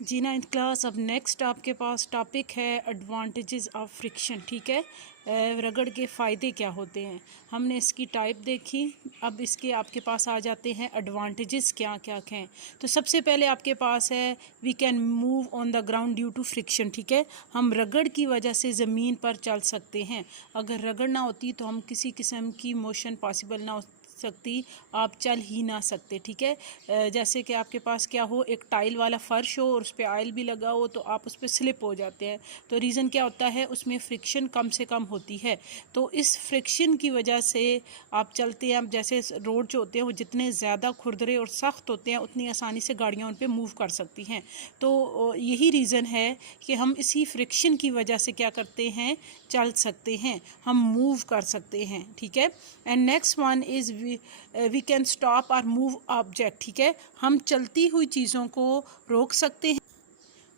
जी 9th class. अब next आपके पास topic है एडवांटेजेस ऑफ फ्रिक्शन। ठीक है, रगड़ के फ़ायदे क्या होते हैं। हमने इसकी टाइप देखी, अब इसके आपके पास आ जाते हैं एडवांटेजेस क्या क्या हैं। तो सबसे पहले आपके पास है we can move on the ground due to friction. ठीक है, हम रगड़ की वजह से ज़मीन पर चल सकते हैं। अगर रगड़ ना होती तो हम किसी किस्म की मोशन पॉसिबल ना हो सकती, आप चल ही ना सकते। ठीक है, जैसे कि आपके पास क्या हो, एक टाइल वाला फ़र्श हो और उस पर ऑयल भी लगा हो तो आप उस पर स्लिप हो जाते हैं। तो रीज़न क्या होता है, उसमें फ्रिक्शन कम से कम होती है। तो इस फ्रिक्शन की वजह से आप चलते हैं। अब जैसे रोड जो होते हैं वो जितने ज़्यादा खुरदरे और सख्त होते हैं उतनी आसानी से गाड़ियाँ उन पर मूव कर सकती हैं। तो यही रीज़न है कि हम इसी फ्रिक्शन की वजह से क्या करते हैं, चल सकते हैं, हम मूव कर सकते हैं। ठीक है, and next one is we can stop और मूव ऑब्जेक्ट। ठीक है, हम चलती हुई चीज़ों को रोक सकते हैं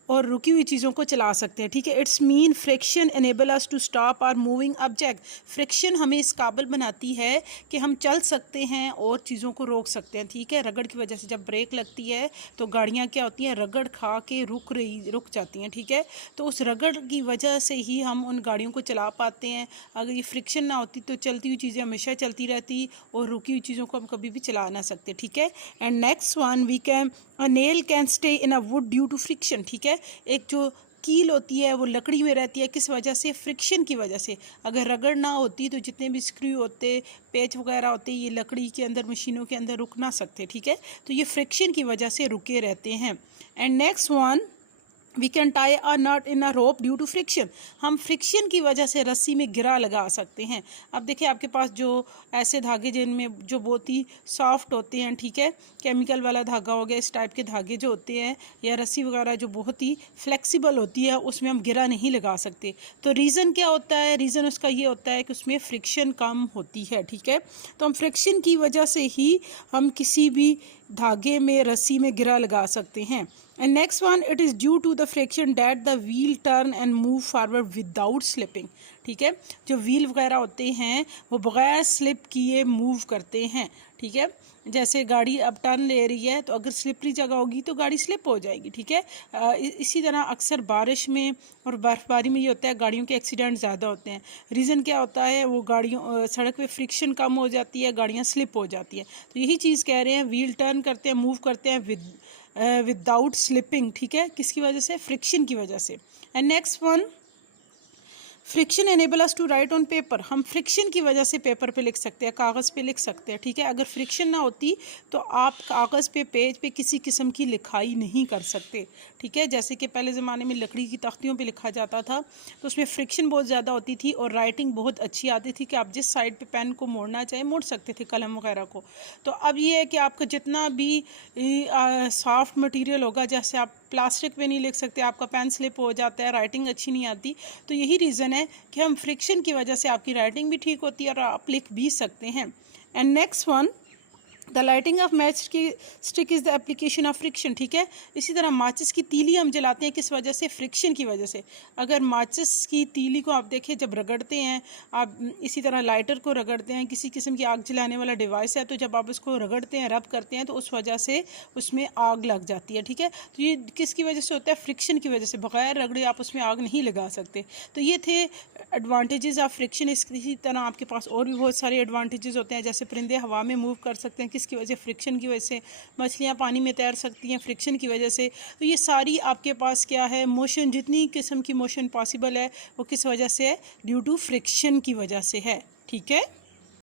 और रुकी हुई चीज़ों को चला सकते हैं। ठीक है, it's mean friction enable us to stop or moving object. Friction हमें इस काबिल बनाती है कि हम चल सकते हैं और चीज़ों को रोक सकते हैं। ठीक है, रगड़ की वजह से जब ब्रेक लगती है तो गाड़ियाँ क्या होती हैं, रगड़ खा के रुक जाती हैं। ठीक है, तो उस रगड़ की वजह से ही हम उन गाड़ियों को चला पाते हैं। अगर ये फ्रिक्शन ना होती तो चलती हुई चीज़ें हमेशा चलती रहती और रुकी हुई चीज़ों को हम कभी भी चला ना सकते। ठीक है, and next one we can a nail can stay in a wood due to friction. ठीक है, एक जो कील होती है वो लकड़ी में रहती है, किस वजह से, फ्रिक्शन की वजह से। अगर रगड़ ना होती तो जितने भी स्क्रू होते, पेच वगैरह होते, ये लकड़ी के अंदर, मशीनों के अंदर रुक ना सकते। ठीक है, तो ये फ्रिक्शन की वजह से रुके रहते हैं। And next one we can tie a knot in a rope due to friction. हम फ्रिक्शन की वजह से रस्सी में गिरा लगा सकते हैं। अब देखिए आपके पास जो ऐसे धागे जिनमें जो बहुत ही सॉफ्ट होते हैं, ठीक है, केमिकल वाला धागा हो गया, इस टाइप के धागे जो होते हैं, या रस्सी वगैरह जो बहुत ही फ्लेक्सिबल होती है, उसमें हम गिरा नहीं लगा सकते। तो रीज़न क्या होता है, रीज़न उसका ये होता है कि उसमें फ्रिक्शन कम होती है। ठीक है, तो हम फ्रिक्शन की वजह से ही हम किसी भी धागे में, रस्सी में गिरा लगा सकते हैं। And next one, it is due to the friction that the wheel turn and move forward without slipping. ठीक है, जो व्हील वगैरह होते हैं वो बगैर स्लिप किए मूव करते हैं। ठीक है, जैसे गाड़ी अब टर्न ले रही है तो अगर स्लिपरी जगह होगी तो गाड़ी स्लिप हो जाएगी। ठीक है, इसी तरह अक्सर बारिश में और बर्फ़बारी में ये होता है, गाड़ियों के एक्सीडेंट ज़्यादा होते हैं। रीज़न क्या होता है, वो गाड़ियों सड़क पे फ्रिक्शन कम हो जाती है, गाड़ियाँ स्लिप हो जाती हैं। तो यही चीज़ कह रहे हैं, व्हील टर्न करते हैं, मूव करते हैं विदाउट स्लिपिंग। ठीक है, किसकी वजह से, फ्रिक्शन की वजह से। And next one, friction enable us to write on paper. हम फ्रिक्शन की वजह से पेपर पे लिख सकते हैं, कागज़ पे लिख सकते हैं। ठीक है, अगर फ्रिक्शन ना होती तो आप कागज़ पे, पेज पे किसी किस्म की लिखाई नहीं कर सकते। ठीक है, जैसे कि पहले ज़माने में लकड़ी की तख्तियों पे लिखा जाता था तो उसमें फ्रिक्शन बहुत ज़्यादा होती थी और राइटिंग बहुत अच्छी आती थी कि आप जिस साइड पे पेन को मोड़ना चाहें मोड़ सकते थे, कलम वगैरह को। तो अब ये है कि आपका जितना भी सॉफ्ट मटेरियल होगा, जैसे आप प्लास्टिक पे नहीं लिख सकते, आपका पेन स्लिप हो जाता है, राइटिंग अच्छी नहीं आती। तो यही रीज़न है कि हम फ्रिक्शन की वजह से आपकी राइटिंग भी ठीक होती है और आप लिख भी सकते हैं। And next one, the lighting of match की stick is the application of friction. ठीक है, इसी तरह माचिस की तीली हम जलाते हैं, किस वजह से, फ्रिक्शन की वजह से। अगर माचिस की तीली को आप देखें, जब रगड़ते हैं आप, इसी तरह लाइटर को रगड़ते हैं, किसी किस्म की आग जलाने वाला डिवाइस है, तो जब आप उसको रगड़ते हैं, रब करते हैं, तो उस वजह से उसमें आग लग जाती है। ठीक है, तो ये किसकी वजह से होता है, फ्रिक्शन की वजह से। बगैर रगड़े आप उसमें आग नहीं लगा सकते। तो ये थे एडवांटेजेस ऑफ फ्रिक्शन। इसी तरह आपके पास और भी बहुत सारे एडवांटेजेस होते हैं, जैसे परिंदे हवा में मूव कर सकते हैं, किसकी वजह से, फ्रिक्शन की वजह से। मछलियाँ पानी में तैर सकती हैं, फ्रिक्शन की वजह से। तो ये सारी आपके पास क्या है, मोशन, जितनी किस्म की मोशन पॉसिबल है वो किस वजह से है, ड्यू टू फ्रिक्शन की वजह से है। ठीक है।